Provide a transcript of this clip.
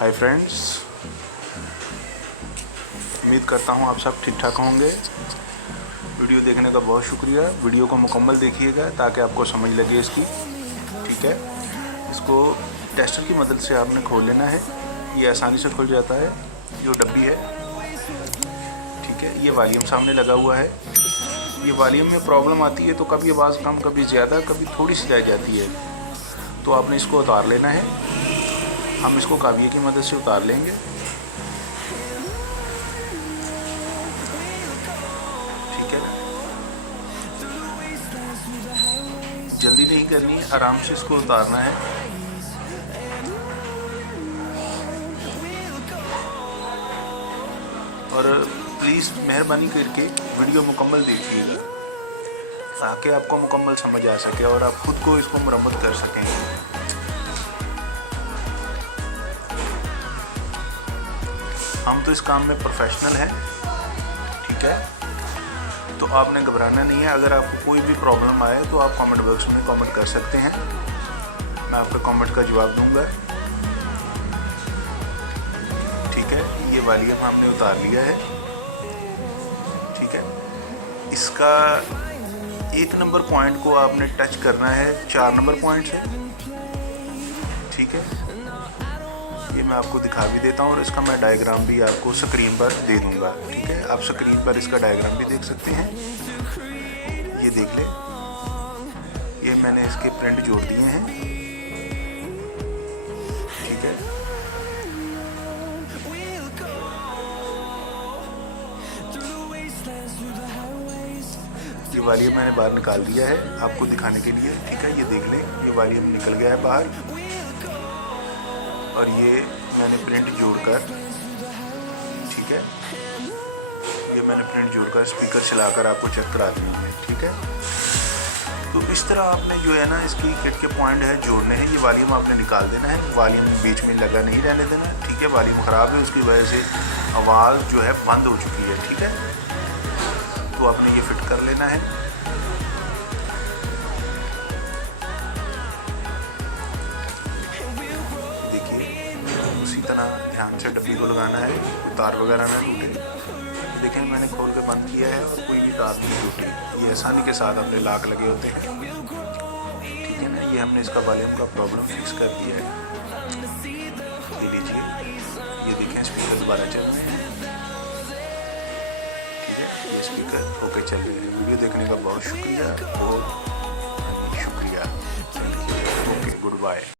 Hi friends, उम्मीद करता हूँ आप सब ठीक ठाक होंगे। वीडियो देखने का बहुत शुक्रिया। वीडियो को मुकम्मल देखिएगा ताकि आपको समझ लगे इसकी। ठीक है, इसको टेस्टर की मदद से आपने खोल लेना है। ये आसानी से खुल जाता है, जो डब्बी है। ठीक है, ये वॉल्यूम सामने लगा हुआ है। ये वॉल्यूम में प्रॉब्लम आती है तो कभी आवाज़ कम, कभी ज़्यादा, कभी थोड़ी सी रह जाती है, तो आपने इसको उतार लेना है। हम इसको काबिये की मदद से उतार लेंगे। ठीक है, जल्दी नहीं करनी, आराम से इसको उतारना है। और प्लीज़ मेहरबानी करके वीडियो मुकम्मल देखिएगा ताकि आपको मुकम्मल समझ आ सके और आप खुद को इसको मरम्मत कर सकें। हम तो इस काम में प्रोफेशनल हैं। ठीक है, तो आपने घबराना नहीं है। अगर आपको कोई भी प्रॉब्लम आए तो आप कमेंट बॉक्स में कमेंट कर सकते हैं, मैं आपके कमेंट का जवाब दूंगा। ठीक है, ये वॉल्यूम हमने उतार लिया है। ठीक है, इसका 1 नंबर पॉइंट को आपने टच करना है 4 नंबर पॉइंट से। ठीक है, ये मैं आपको दिखा भी देता हूँ और इसका मैं डायग्राम भी आपको स्क्रीन पर दे दूंगा। ठीक है, आप स्क्रीन पर इसका डायग्राम भी देख सकते हैं। ये देख ले, ये मैंने इसके प्रिंट जोड़ दिए हैं। ठीक है, ये वॉल्यूम मैंने बाहर निकाल दिया है आपको दिखाने के लिए। ठीक है, ये देख ले, ये वॉल्यूम निकल गया है बाहर और ये मैंने प्रिंट जोड़कर, ठीक है, ये मैंने प्रिंट जोड़कर स्पीकर चलाकर आपको चेक करा दिया है। ठीक है, तो इस तरह आपने जो है ना इसकी किट के पॉइंट है जोड़ने हैं। ये वॉल्यूम आपने निकाल देना है, वॉल्यूम बीच में लगा नहीं रहने देना। ठीक है, वॉल्यूम ख़राब है, उसकी वजह से आवाज़ जो है बंद हो चुकी है। ठीक है, तो आपने ये फिट कर लेना है। उसी तरह ध्यान से डब्बी को लगाना है, तार वगैरह ना टूटे। देखिए मैंने खोल के बंद किया है और कोई भी तार नहीं टूटी। ये आसानी के साथ अपने लॉक लगे होते हैं। ठीक है ना, ये हमने इसका वॉल्यूम का प्रॉब्लम फिक्स कर दिया है। ये लीजिए, ये देखें स्पीकर दोबारा चल रहे हैं। ठीक है, ये स्पीकर ओके चल रहे हैं। वीडियो देखने का बहुत शुक्रिया, बहुत शुक्रिया। Okay, good bye.